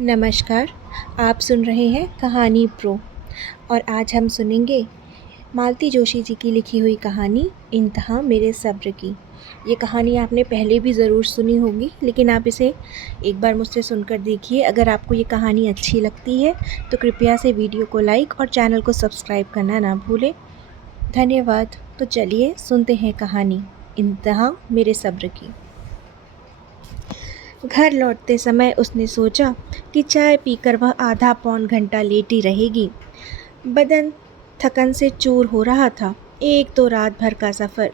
नमस्कार। आप सुन रहे हैं कहानी प्रो और आज हम सुनेंगे मालती जोशी जी की लिखी हुई कहानी इंतहा मेरे सब्र की। ये कहानी आपने पहले भी ज़रूर सुनी होगी, लेकिन आप इसे एक बार मुझसे सुनकर देखिए। अगर आपको ये कहानी अच्छी लगती है तो कृपया से वीडियो को लाइक और चैनल को सब्सक्राइब करना ना भूलें। धन्यवाद। तो चलिए सुनते हैं कहानी इंतहा मेरे सब्र की। घर लौटते समय उसने सोचा कि चाय पीकर वह आधा पौन घंटा लेटी रहेगी। बदन थकन से चूर हो रहा था। एक तो रात भर का सफ़र,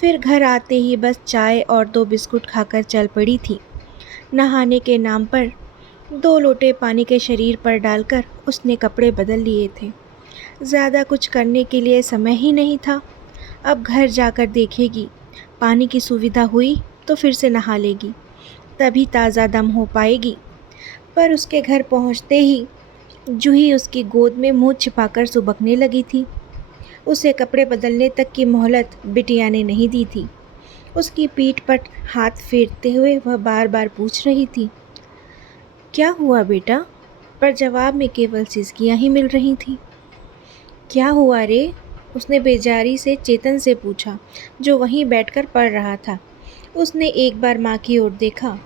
फिर घर आते ही बस चाय और 2 बिस्कुट खाकर चल पड़ी थी। नहाने के नाम पर 2 लोटे पानी के शरीर पर डालकर उसने कपड़े बदल लिए थे। ज़्यादा कुछ करने के लिए समय ही नहीं था। अब घर जाकर देखेगी, पानी की सुविधा हुई तो फिर से नहा लेगी, तभी ताज़ा दम हो पाएगी। पर उसके घर पहुंचते ही जूही उसकी गोद में मुंह छिपाकर सुबकने लगी थी। उसे कपड़े बदलने तक की मोहलत बिटिया ने नहीं दी थी। उसकी पीठ पर हाथ फेरते हुए वह बार बार पूछ रही थी, क्या हुआ बेटा? पर जवाब में केवल सिसकियां ही मिल रही थीं। क्या हुआ रे? उसने बेजारी से चेतन से पूछा, जो वहीं बैठकर पढ़ रहा था। उसने एक बार माँ की ओर देखा,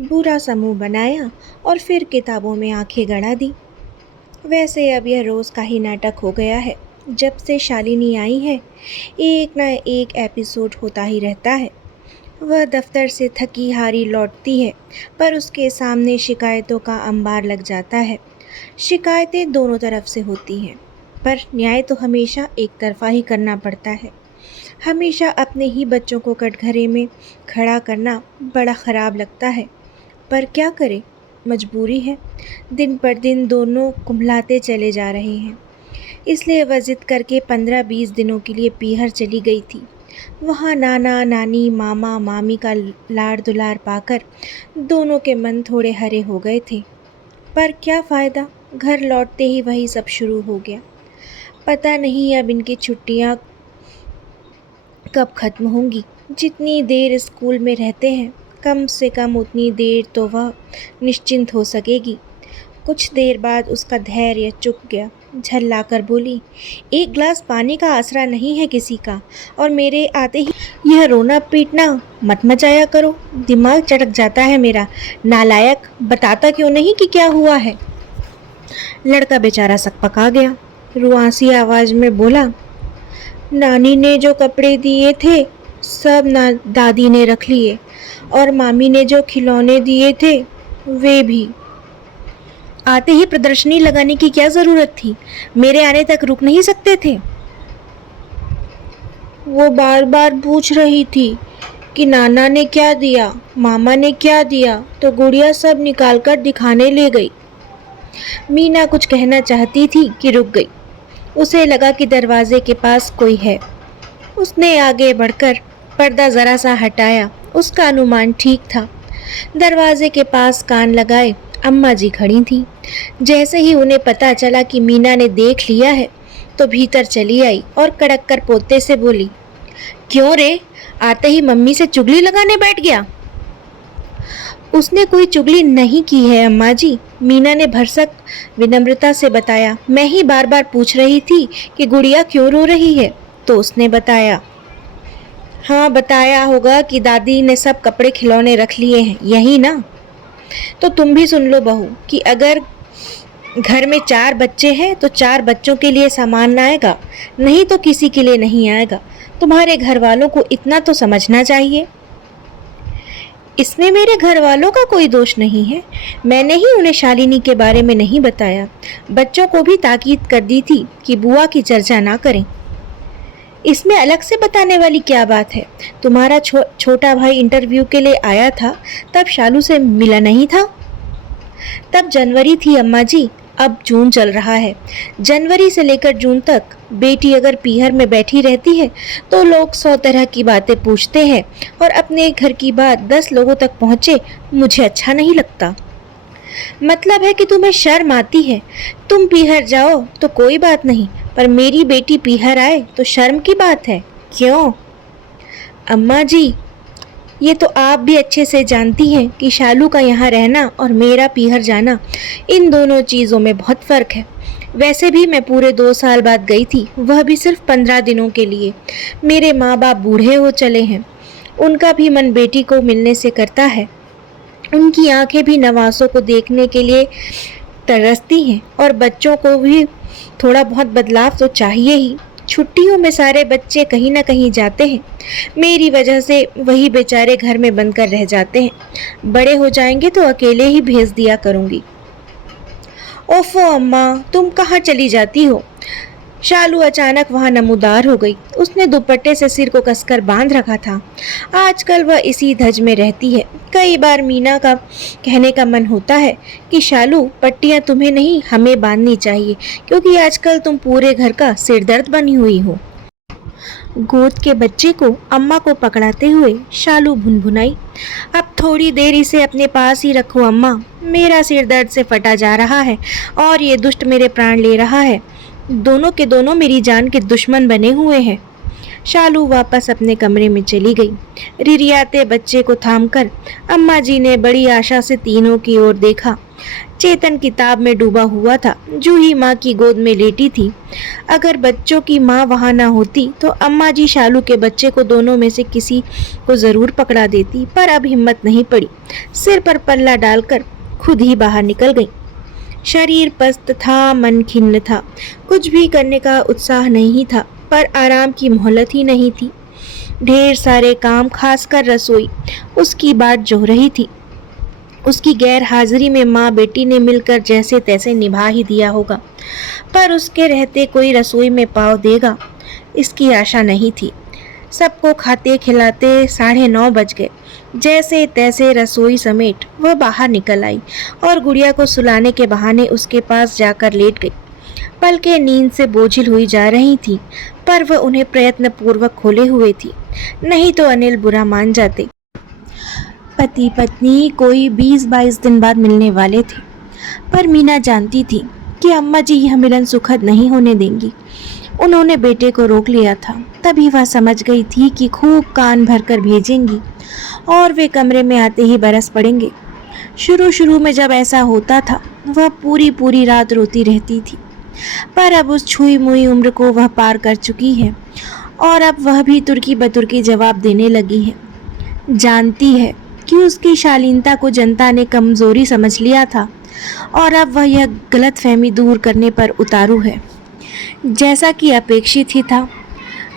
बुरा सा मुंह बनाया और फिर किताबों में आंखें गड़ा दी। वैसे अब यह रोज़ का ही नाटक हो गया है। जब से शालिनी आई है, एक न एक एपिसोड होता ही रहता है। वह दफ्तर से थकी हारी लौटती है, पर उसके सामने शिकायतों का अंबार लग जाता है। शिकायतें दोनों तरफ से होती हैं, पर न्याय तो हमेशा एक तरफा ही करना पड़ता है। हमेशा अपने ही बच्चों को कटघरे में खड़ा करना बड़ा ख़राब लगता है, पर क्या करें, मजबूरी है। दिन पर दिन दोनों कुम्हलाते चले जा रहे हैं। इसलिए वह ज़िद करके 15-20 दिनों के लिए पीहर चली गई थी। वहाँ नाना नानी मामा मामी का लाड़ दुलार पाकर दोनों के मन थोड़े हरे हो गए थे। पर क्या फ़ायदा, घर लौटते ही वही सब शुरू हो गया। पता नहीं अब इनकी छुट्टियाँ कब ख़त्म होंगी। जितनी देर स्कूल में रहते हैं, कम से कम उतनी देर तो वह निश्चिंत हो सकेगी। कुछ देर बाद उसका धैर्य चुक गया। झल्लाकर बोली, एक गिलास पानी का आसरा नहीं है किसी का, और मेरे आते ही यह रोना पीटना मत मचाया करो। दिमाग चटक जाता है मेरा। नालायक, बताता क्यों नहीं कि क्या हुआ है? लड़का बेचारा सकपका गया। रुआंसी आवाज़ में बोला, नानी ने जो कपड़े दिए थे सब दादी ने रख लिए, और मामी ने जो खिलौने दिए थे वे भी। आते ही प्रदर्शनी लगाने की क्या ज़रूरत थी? मेरे आने तक रुक नहीं सकते थे? वो बार बार पूछ रही थी कि नाना ने क्या दिया, मामा ने क्या दिया, तो गुड़िया सब निकाल कर दिखाने ले गई। मीना कुछ कहना चाहती थी कि रुक गई। उसे लगा कि दरवाजे के पास कोई है। उसने आगे बढ़कर पर्दा ज़रा सा हटाया। उसका अनुमान ठीक था। दरवाजे के पास कान लगाए अम्मा जी खड़ी थीं। जैसे ही उन्हें पता चला कि मीना ने देख लिया है, तो भीतर चली आई और कड़क कर पोते से बोली, क्यों रे, आते ही मम्मी से चुगली लगाने बैठ गया? उसने कोई चुगली नहीं की है अम्मा जी, मीना ने भरसक विनम्रता से बताया। मैं ही बार बार पूछ रही थी कि गुड़िया क्यों रो रही है, तो उसने बताया। हाँ, बताया होगा कि दादी ने सब कपड़े खिलौने रख लिए हैं, यही ना? तो तुम भी सुन लो बहू, कि अगर घर में 4 बच्चे हैं तो 4 बच्चों के लिए सामान आएगा, नहीं तो किसी के लिए नहीं आएगा। तुम्हारे घर वालों को इतना तो समझना चाहिए। इसमें मेरे घर वालों का कोई दोष नहीं है। मैंने ही उन्हें शालिनी के बारे में नहीं बताया। बच्चों को भी ताकीद कर दी थी कि बुआ की चर्चा ना करें। इसमें अलग से बताने वाली क्या बात है? तुम्हारा छोटा भाई इंटरव्यू के लिए आया था, तब शालू से मिला नहीं था? तब जनवरी थी अम्मा जी, अब जून चल रहा है। जनवरी से लेकर जून तक बेटी अगर पीहर में बैठी रहती है तो लोग 100 तरह की बातें पूछते हैं, और अपने घर की बात 10 लोगों तक पहुँचे मुझे अच्छा नहीं लगता। मतलब है कि तुम्हें शर्म आती है। तुम पीहर जाओ तो कोई बात नहीं, पर मेरी बेटी पीहर आए तो शर्म की बात है। क्यों? अम्मा जी, ये तो आप भी अच्छे से जानती हैं कि शालू का यहाँ रहना और मेरा पीहर जाना, इन दोनों चीज़ों में बहुत फ़र्क है। वैसे भी मैं पूरे 2 साल बाद गई थी, वह भी सिर्फ 15 दिनों के लिए। मेरे माँ बाप बूढ़े हो चले हैं, उनका भी मन बेटी को मिलने से करता है। उनकी आंखें भी नवासों को देखने के लिए तरसती हैं और बच्चों को भी थोड़ा बहुत बदलाव तो चाहिए ही। छुट्टियों में सारे बच्चे कहीं ना कहीं जाते हैं, मेरी वजह से वही बेचारे घर में बंद कर रह जाते हैं। बड़े हो जाएंगे तो अकेले ही भेज दिया करूँगी। ओफो अम्मा, तुम कहाँ चली जाती हो? शालू अचानक वहाँ नमूदार हो गई। उसने दुपट्टे से सिर को कसकर बांध रखा था। आजकल वह इसी धज में रहती है। कई बार मीना का कहने का मन होता है कि शालू, पट्टियाँ तुम्हें नहीं हमें बांधनी चाहिए, क्योंकि आजकल तुम पूरे घर का सिरदर्द बनी हुई हो। गोद के बच्चे को अम्मा को पकड़ाते हुए शालू भुनभुनाई, अब थोड़ी देर इसे अपने पास ही रखो अम्मा, मेरा सिर दर्द से फटा जा रहा है और ये दुष्ट मेरे प्राण ले रहा है। दोनों के दोनों मेरी जान के दुश्मन बने हुए हैं। शालू वापस अपने कमरे में चली गई। रिरियाते बच्चे को थामकर अम्मा जी ने बड़ी आशा से तीनों की ओर देखा। चेतन किताब में डूबा हुआ था, जूही माँ की गोद में लेटी थी। अगर बच्चों की माँ वहाँ न होती तो अम्मा जी शालू के बच्चे को दोनों में से किसी को ज़रूर पकड़ा देती, पर अब हिम्मत नहीं पड़ी। सिर पर पल्ला डालकर खुद ही बाहर निकल गई। शरीर पस्त था, मन खिन्न था, कुछ भी करने का उत्साह नहीं था, पर आराम की मोहलत ही नहीं थी। ढेर सारे काम, खासकर रसोई, उसकी बाट जो रही थी। उसकी गैर हाजिरी में माँ बेटी ने मिलकर जैसे तैसे निभा ही दिया होगा, पर उसके रहते कोई रसोई में पाँव देगा, इसकी आशा नहीं थी। सबको खाते खिलाते 9:30 बज गए। जैसे तैसे रसोई समेट वह बाहर निकल आई और गुड़िया को सुलाने के बहाने उसके पास जाकर लेट गई। पलकें नींद से बोझिल हुई जा रही थी, पर वह उन्हें प्रयत्नपूर्वक खोले हुए थी, नहीं तो अनिल बुरा मान जाते। पति पत्नी कोई 20-22 दिन बाद मिलने वाले थे, पर मीना जानती थी कि अम्मा जी यह मिलन सुखद नहीं होने देंगी। उन्होंने बेटे को रोक लिया था, तभी वह समझ गई थी कि खूब कान भरकर भेजेंगी और वे कमरे में आते ही बरस पड़ेंगे। शुरू शुरू में जब ऐसा होता था, वह पूरी पूरी रात रोती रहती थी, पर अब उस छुई मुई उम्र को वह पार कर चुकी है और अब वह भी तुर्की बतुर्की जवाब देने लगी है। जानती है कि उसकी शालीनता को जनता ने कमजोरी समझ लिया था और अब वह यह गलतफहमी दूर करने पर उतारू है। जैसा कि अपेक्षित ही था,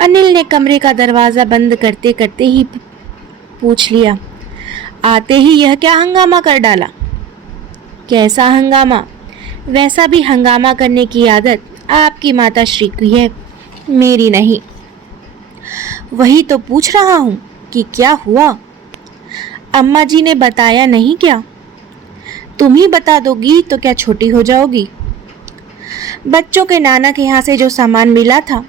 अनिल ने कमरे का दरवाज़ा बंद करते करते ही पूछ लिया, आते ही यह क्या हंगामा कर डाला? कैसा हंगामा? वैसा भी हंगामा करने की आदत आपकी माता श्री की है, मेरी नहीं। वही तो पूछ रहा हूँ कि क्या हुआ? अम्मा जी ने बताया नहीं क्या? तुम ही बता दोगी तो क्या छोटी हो जाओगी? बच्चों के नाना के यहाँ से जो सामान मिला था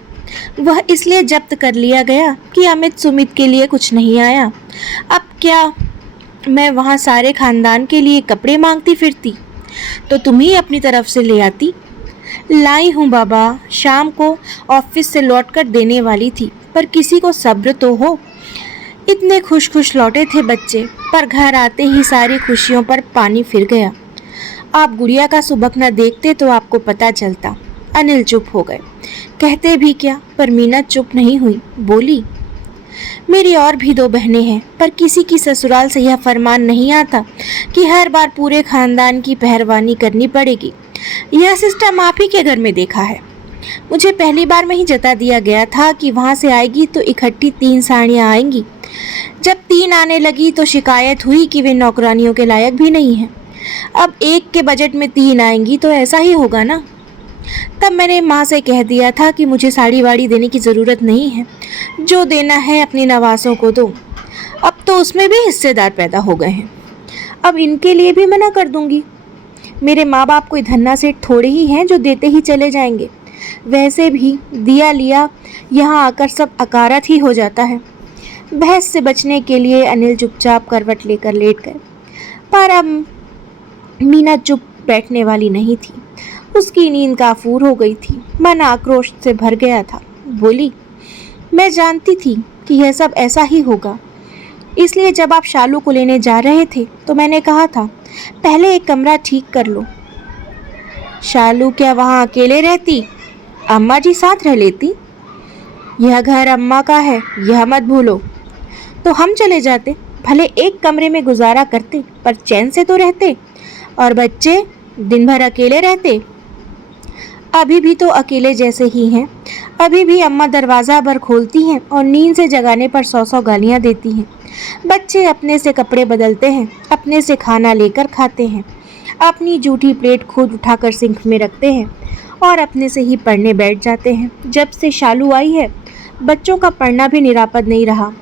वह इसलिए जब्त कर लिया गया कि अमित सुमित के लिए कुछ नहीं आया। अब क्या मैं वहाँ सारे खानदान के लिए कपड़े मांगती फिरती तो तुम ही अपनी तरफ से ले आती। लाई हूँ बाबा, शाम को ऑफिस से लौटकर देने वाली थी, पर किसी को सब्र तो हो। इतने खुश खुश लौटे थे बच्चे, पर घर आते ही सारी खुशियों पर पानी फिर गया। आप गुड़िया का सुबकना देखते तो आपको पता चलता। अनिल चुप हो गए। कहते भी क्या, पर मीना चुप नहीं हुई, बोली, मेरी और भी 2 बहनें हैं, पर किसी की ससुराल से यह फरमान नहीं आता कि हर बार पूरे खानदान की पहरवानी करनी पड़ेगी। यह सिस्टम आप ही के घर में देखा है। मुझे पहली बार में ही जता दिया गया था कि वहाँ से आएगी तो इकट्ठी 3 साड़ियाँ आएंगी। जब 3 आने लगी तो शिकायत हुई कि वे नौकरानियों के लायक भी नहीं हैं। अब एक के बजट में 3 आएंगी तो ऐसा ही होगा ना। तब मैंने माँ से कह दिया था कि मुझे साड़ी वाड़ी देने की ज़रूरत नहीं है, जो देना है अपनी नवासों को दो। अब तो उसमें भी हिस्सेदार पैदा हो गए हैं, अब इनके लिए भी मना कर दूंगी। मेरे माँ बाप कोई धन्ना सेठ थोड़े ही हैं जो देते ही चले जाएंगे। वैसे भी दिया लिया यहाँ आकर सब अकारत ही हो जाता है। बहस से बचने के लिए अनिल चुपचाप करवट लेकर लेट गए, पर अब मीना चुप बैठने वाली नहीं थी। उसकी नींद काफूर हो गई थी, मन आक्रोश से भर गया था। बोली, मैं जानती थी कि यह सब ऐसा ही होगा। इसलिए जब आप शालू को लेने जा रहे थे तो मैंने कहा था पहले एक कमरा ठीक कर लो। शालू क्या वहाँ अकेले रहती? अम्मा जी साथ रह लेती। यह घर अम्मा का है, यह मत भूलो। तो हम चले जाते, भले एक कमरे में गुजारा करते पर चैन से तो रहते। और बच्चे दिन भर अकेले रहते। अभी भी तो अकेले जैसे ही हैं। अभी भी अम्मा दरवाज़ा भर खोलती हैं और नींद से जगाने पर 100 गालियाँ देती हैं। बच्चे अपने से कपड़े बदलते हैं, अपने से खाना लेकर खाते हैं, अपनी जूठी प्लेट खुद उठाकर सिंक में रखते हैं और अपने से ही पढ़ने बैठ जाते हैं। जब से शालू आई है बच्चों का पढ़ना भी निरापद नहीं रहा।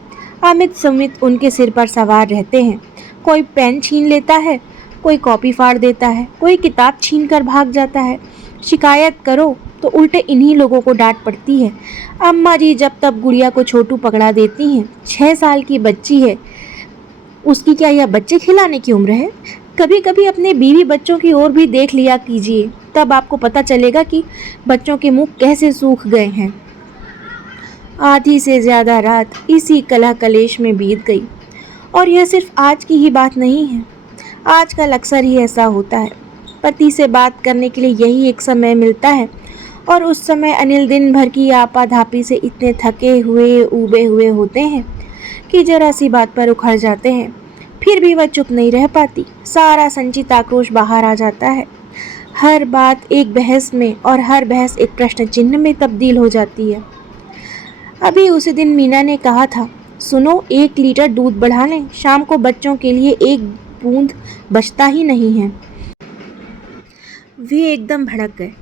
अमित सुमित उनके सिर पर सवार रहते हैं। कोई पेन छीन लेता है, कोई कॉपी फाड़ देता है, कोई किताब छीन कर भाग जाता है। शिकायत करो तो उल्टे इन्हीं लोगों को डांट पड़ती है। अम्मा जी जब तब गुड़िया को छोटू पकड़ा देती हैं। 6 साल की बच्ची है, उसकी क्या यह बच्चे खिलाने की उम्र है? कभी कभी अपने बीवी बच्चों की ओर भी देख लिया कीजिए, तब आपको पता चलेगा कि बच्चों के मुंह कैसे सूख गए हैं। आधी से ज़्यादा रात इसी कलह कलेश में बीत गई। और यह सिर्फ आज की ही बात नहीं है, आजकल अक्सर ही ऐसा होता है। पति से बात करने के लिए यही एक समय मिलता है और उस समय अनिल दिन भर की आपाधापी से इतने थके हुए ऊबे हुए होते हैं कि जरा सी बात पर उखड़ जाते हैं। फिर भी वह चुप नहीं रह पाती, सारा संचित आक्रोश बाहर आ जाता है। हर बात एक बहस में और हर बहस एक प्रश्न चिन्ह में तब्दील हो जाती है। अभी उसी दिन मीना ने कहा था, सुनो 1 लीटर दूध बढ़ा लें, शाम को बच्चों के लिए एक बूंद बचता ही नहीं है। वे एकदम भड़क गए।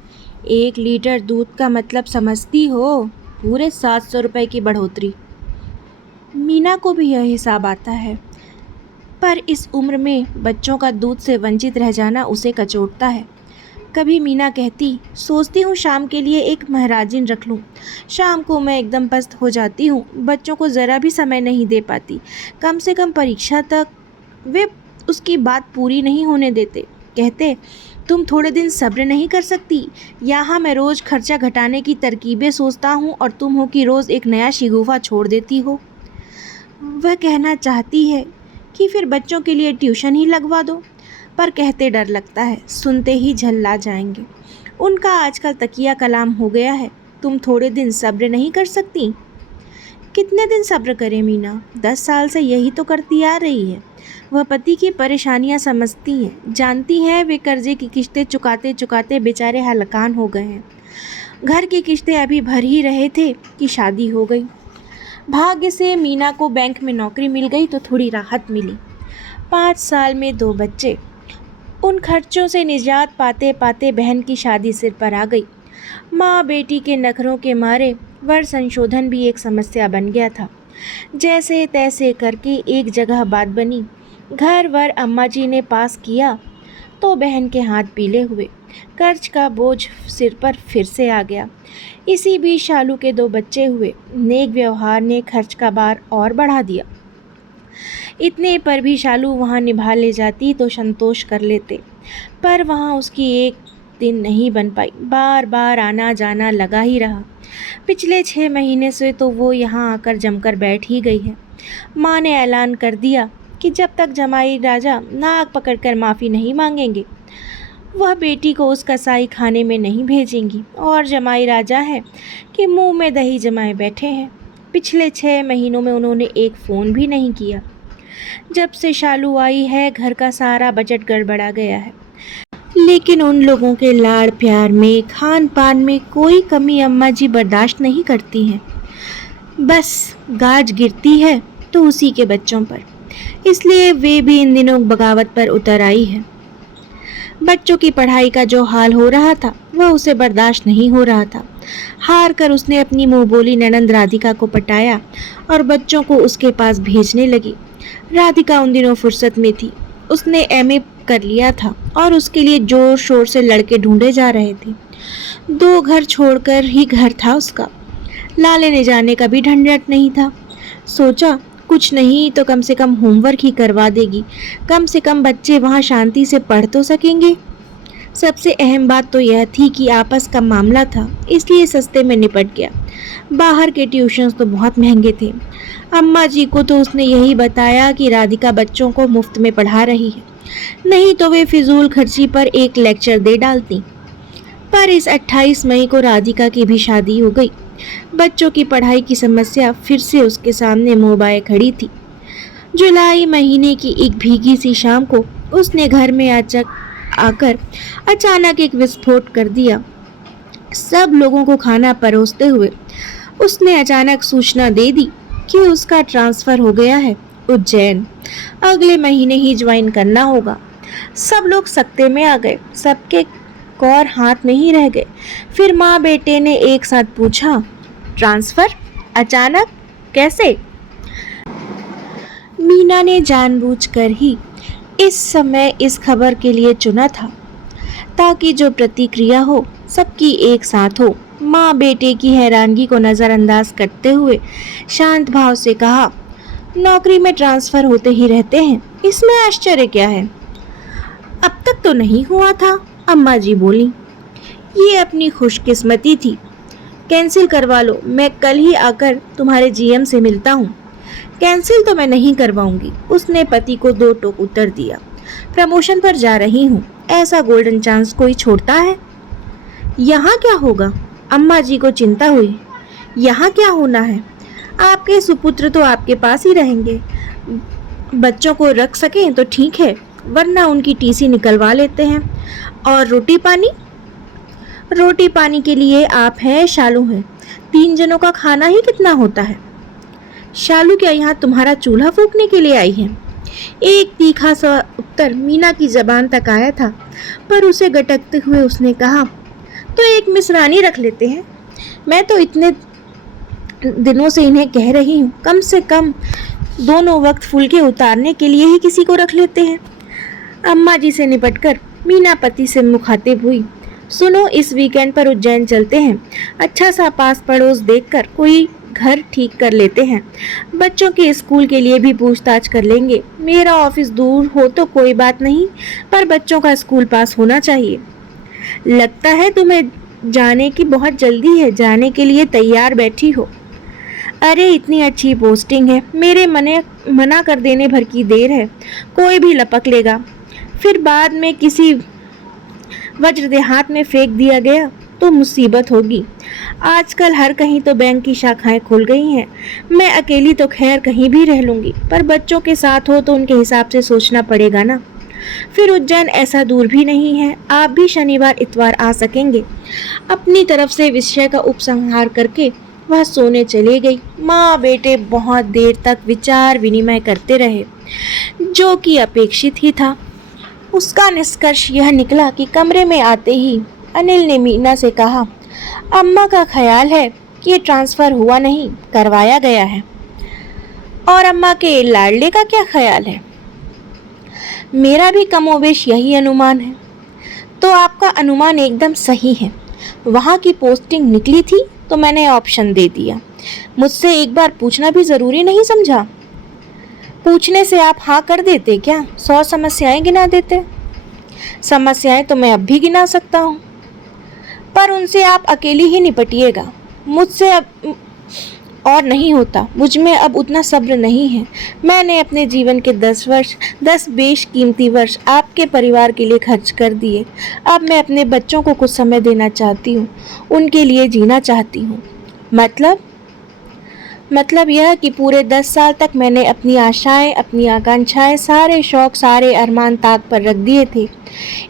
1 लीटर दूध का मतलब समझती हो? पूरे 700 रुपये की बढ़ोतरी। मीना को भी यह हिसाब आता है, पर इस उम्र में बच्चों का दूध से वंचित रह जाना उसे कचोटता है। कभी मीना कहती, सोचती हूँ शाम के लिए एक महराजिन रख लूँ। शाम को मैं एकदम पस्त हो जाती हूँ, बच्चों को ज़रा भी समय नहीं दे पाती। कम से कम परीक्षा तक वे उसकी बात पूरी नहीं होने देते। कहते, तुम थोड़े दिन सब्र नहीं कर सकती? यहाँ मैं रोज़ खर्चा घटाने की तरकीबें सोचता हूँ और तुम हो कि रोज़ एक नया शिगुफा छोड़ देती हो। वह कहना चाहती है कि फिर बच्चों के लिए ट्यूशन ही लगवा दो, पर कहते डर लगता है, सुनते ही झल्ला जाएंगे। उनका आजकल तकिया कलाम हो गया है, तुम थोड़े दिन सब्र नहीं कर सकती? कितने दिन सब्र करें मीना? 10 साल से यही तो करती आ रही है। वह पति की परेशानियां समझती हैं, जानती हैं वे कर्जे की किश्तें चुकाते चुकाते बेचारे हलकान हो गए हैं। घर की किश्तें अभी भर ही रहे थे कि शादी हो गई। भाग्य से मीना को बैंक में नौकरी मिल गई तो थोड़ी राहत मिली। 5 साल में 2 बच्चे। उन खर्चों से निजात पाते पाते बहन की शादी सिर पर आ गई। माँ बेटी के नखरों के मारे वर संशोधन भी एक समस्या बन गया था। जैसे तैसे करके एक जगह बात बनी, घर वर अम्मा जी ने पास किया तो बहन के हाथ पीले हुए। कर्ज का बोझ सिर पर फिर से आ गया। इसी बीच शालू के 2 बच्चे हुए। नेक व्यवहार ने खर्च का बार और बढ़ा दिया। इतने पर भी शालू वहाँ निभा ले जाती तो संतोष कर लेते, पर वहाँ उसकी एक दिन नहीं बन पाई। बार बार आना जाना लगा ही रहा। पिछले 6 महीने से तो वो यहाँ आकर जमकर बैठ ही गई है। माँ ने ऐलान कर दिया कि जब तक जमाई राजा नाक पकड़कर माफ़ी नहीं मांगेंगे वह बेटी को उस कसाई खाने में नहीं भेजेंगी। और जमाई राजा है कि मुंह में दही जमाए बैठे हैं। पिछले 6 महीनों में उन्होंने एक फ़ोन भी नहीं किया। जब से शालू आई है घर का सारा बजट गड़बड़ा गया है, लेकिन उन लोगों के लाड़ प्यार में, खान पान में कोई कमी अम्मा जी बर्दाश्त नहीं करती हैं। बस गाज गिरती है तो उसी के बच्चों पर, इसलिए वे भी इन दिनों बगावत पर उतर आई है। बच्चों की पढ़ाई का जो हाल हो रहा था वह उसे बर्दाश्त नहीं हो रहा था। हार कर उसने अपनी मुँह बोली ननंद राधिका को पटाया और बच्चों को उसके पास भेजने लगी। राधिका उन दिनों फुर्सत में थी। उसने एमए कर लिया था और उसके लिए जोर शोर से लड़के ढूंढे जा रहे थे। 2 घर छोड़कर ही घर था उसका। ला लेने जाने का भी झंझट नहीं था। सोचा कुछ नहीं तो कम से कम होमवर्क ही करवा देगी, कम से कम बच्चे वहाँ शांति से पढ़ तो सकेंगे। सबसे अहम बात तो यह थी कि आपस का मामला था, इसलिए सस्ते में निपट गया। बाहर के ट्यूशन्स तो बहुत महंगे थे। अम्मा जी को तो उसने यही बताया कि राधिका बच्चों को मुफ्त में पढ़ा रही है, नहीं तो वे फिजूल खर्ची पर एक लेक्चर दे डालती। पर इस 28 मई को राधिका की भी शादी हो गई। बच्चों की पढ़ाई की समस्या फिर से उसके सामने मोबाए खड़ी थी। जुलाई महीने की एक भीगी सी शाम को उसने घर में आकर अचानक एक विस्फोट कर दिया। सब लोगों को खाना परोसते हुए उसने अचानक सूचना दे दी कि उसका ट्रांसफर हो गया है उज्जैन। अगले महीने ही ज्वाइन करना होगा। सब लोग सकते में आ गए, सबके कौर हाथ में ही रह गए। फिर माँ बेटे ने एक साथ पूछा, ट्रांसफर अचानक कैसे? मीना ने जानबूझकर ही इस समय इस खबर के लिए चुना था ताकि जो प्रतिक्रिया हो सबकी एक साथ हो। माँ बेटे की हैरानगी को नज़रअंदाज करते हुए शांत भाव से कहा, नौकरी में ट्रांसफ़र होते ही रहते हैं, इसमें आश्चर्य क्या है? अब तक तो नहीं हुआ था, अम्मा जी बोली। ये अपनी खुशकिस्मती थी। कैंसिल करवा लो, मैं कल ही आकर तुम्हारे जीएम से मिलता हूँ। कैंसिल तो मैं नहीं करवाऊंगी, उसने पति को दो टोक उत्तर दिया। प्रमोशन पर जा रही हूँ, ऐसा गोल्डन चांस कोई छोड़ता है? यहाँ क्या होगा? अम्मा जी को चिंता हुई। यहाँ क्या होना है? आपके सुपुत्र तो आपके पास ही रहेंगे। बच्चों को रख सकें तो ठीक है, वरना उनकी टीसी निकलवा लेते हैं। और रोटी पानी? रोटी पानी के लिए आप हैं, शालू हैं। 3 जनों का खाना ही कितना होता है? शालू क्या यहाँ तुम्हारा चूल्हा फूकने के लिए आई है? एक तीखा सा उत्तर मीना की जबान तक आया था, पर उसे गटकते हुए उसने कहा, तो एक मिसरानी रख लेते हैं। मैं तो इतने दिनों से इन्हें कह रही हूँ, कम से कम दोनों वक्त फुलके उतारने के लिए ही किसी को रख लेते हैं। अम्मा जी से निपटकर मीना पति से मुखातिब हुई, सुनो, इस वीकेंड पर उज्जैन चलते हैं। अच्छा सा पास पड़ोस देखकर कोई घर ठीक कर लेते हैं। बच्चों के स्कूल के लिए भी पूछताछ कर लेंगे। मेरा ऑफिस दूर हो तो कोई बात नहीं, पर बच्चों का स्कूल पास होना चाहिए। लगता है तुम्हें जाने की बहुत जल्दी है, जाने के लिए तैयार बैठी हो। अरे इतनी अच्छी पोस्टिंग है, मेरे मना कर देने भर की देर है। कोई भी लपक लेगा, फिर बाद में किसी वज्र देहात में फेंक दिया गया तो मुसीबत होगी। आजकल हर कहीं तो बैंक की शाखाएं खुल गई हैं। मैं अकेली तो खैर कहीं भी रह लूंगी, पर बच्चों के साथ हो तो उनके हिसाब से सोचना पड़ेगा ना। फिर उज्जैन ऐसा दूर भी नहीं है, आप भी शनिवार इतवार आ सकेंगे। अपनी तरफ से विषय का उपसंहार करके वह सोने चली गई। माँ बेटे बहुत देर तक विचार विनिमय करते रहे, जो कि अपेक्षित ही था। उसका निष्कर्ष यह निकला कि कमरे में आते ही अनिल ने मीना से कहा, अम्मा का ख्याल है कि ये ट्रांसफ़र हुआ नहीं, करवाया गया है। और अम्मा के लाडले का क्या ख्याल है? मेरा भी कमोवेश यही अनुमान है। तो आपका अनुमान एकदम सही है। वहाँ की पोस्टिंग निकली थी तो मैंने ऑप्शन दे दिया। मुझसे एक बार पूछना भी ज़रूरी नहीं समझा? पूछने से आप हाँ कर देते क्या? 100 समस्याएं गिना देते। समस्याएं तो मैं अब भी गिना सकता हूँ, पर उनसे आप अकेली ही निपटिएगा। मुझसे अब और नहीं होता। मुझ में अब उतना सब्र नहीं है। मैंने अपने जीवन के 10 बेशकीमती वर्ष आपके परिवार के लिए खर्च कर दिए। अब मैं अपने बच्चों को कुछ समय देना चाहती हूँ, उनके लिए जीना चाहती हूँ। मतलब यह कि पूरे 10 साल तक मैंने अपनी आशाएं, अपनी आकांक्षाएं, सारे शौक, सारे अरमान ताक पर रख दिए थे।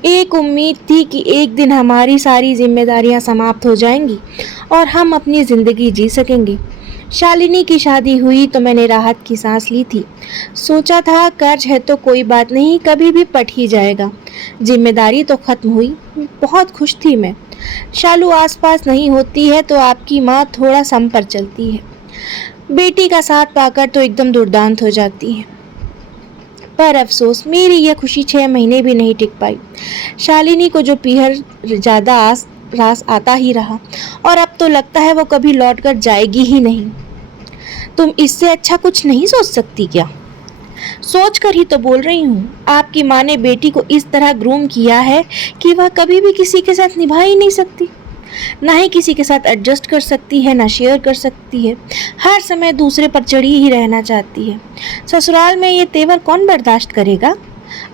एक उम्मीद थी कि एक दिन हमारी सारी जिम्मेदारियां समाप्त हो जाएंगी और हम अपनी ज़िंदगी जी सकेंगे। शालिनी की शादी हुई तो मैंने राहत की सांस ली थी। सोचा था कर्ज है तो कोई बात नहीं, कभी भी पट ही जाएगा। जिम्मेदारी तो खत्म हुई। बहुत खुश थी मैं। शालू आसपास नहीं होती है तो आपकी माँ थोड़ा सम पर चलती है। बेटी का साथ पाकर तो एकदम दुर्दांत हो जाती है। पर अफसोस मेरी यह खुशी 6 महीने भी नहीं टिक पाई। शालिनी को जो पीहर ज़्यादा रास आता ही रहा और अब तो लगता है वो कभी लौट कर जाएगी ही नहीं। तुम इससे अच्छा कुछ नहीं सोच सकती क्या? सोच कर ही तो बोल रही हूँ। आपकी माँ ने बेटी को इस तरह ग्रूम किया है कि वह कभी भी किसी के साथ निभा ही नहीं सकती। ना ही किसी के साथ एडजस्ट कर सकती है, ना शेयर कर सकती है। हर समय दूसरे पर चढ़ी ही रहना चाहती है। ससुराल में ये तेवर कौन बर्दाश्त करेगा?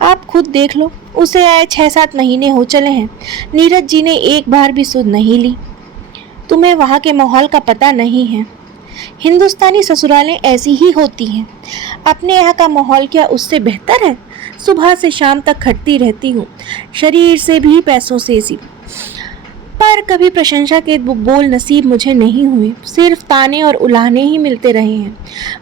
आप खुद देख लो, उसे आए 6-7 महीने हो चले हैं। नीरज जी ने एक बार भी सुध नहीं ली। तुम्हें वहाँ के माहौल का पता नहीं है। हिंदुस्तानी ससुरालें ऐसी ही होती हैं। अपने यहाँ का माहौल क्या उससे बेहतर है? सुबह से शाम तक खटती रहती हूँ, शरीर से भी पैसों से भी। पर कभी प्रशंसा के बोल नसीब मुझे नहीं हुए। सिर्फ ताने और उलाहने ही मिलते रहे हैं।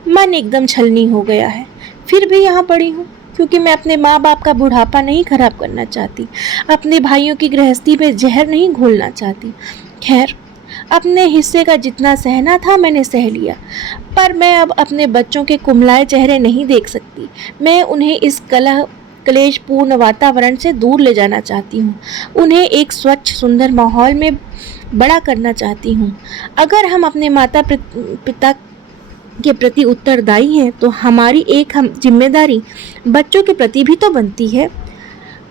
मन एकदम छलनी हो गया है। फिर भी यहाँ पड़ी हूँ क्योंकि मैं अपने माँ बाप का बुढ़ापा नहीं खराब करना चाहती, अपने भाइयों की गृहस्थी में जहर नहीं घोलना चाहती। खैर, अपने हिस्से का जितना सहना था मैंने सह लिया, पर मैं अब अपने बच्चों के कुम्हलाए चेहरे नहीं देख सकती। मैं उन्हें इस क्लेशपूर्ण वातावरण से दूर ले जाना चाहती हूँ। उन्हें एक स्वच्छ सुंदर माहौल में बड़ा करना चाहती हूँ। अगर हम अपने माता पिता के प्रति उत्तरदायी हैं तो हमारी एक जिम्मेदारी बच्चों के प्रति भी तो बनती है।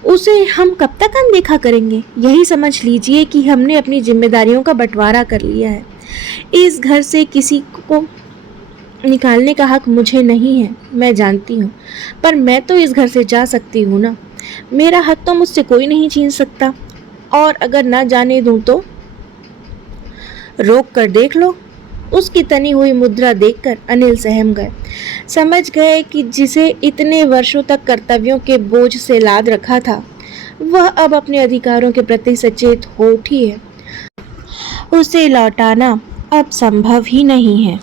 उसे हम कब तक अनदेखा करेंगे? यही समझ लीजिए कि हमने अपनी जिम्मेदारियों का बंटवारा कर लिया है। इस घर से किसी को निकालने का हक मुझे नहीं है, मैं जानती हूँ, पर मैं तो इस घर से जा सकती हूँ ना। मेरा हक तो मुझसे कोई नहीं छीन सकता। और अगर ना जाने दूँ तो? रोक कर देख लो। उसकी तनी हुई मुद्रा देखकर अनिल सहम गए। समझ गए कि जिसे इतने वर्षों तक कर्तव्यों के बोझ से लाद रखा था, वह अब अपने अधिकारों के प्रति सचेत हो उठी है। उसे लौटाना अब संभव ही नहीं है।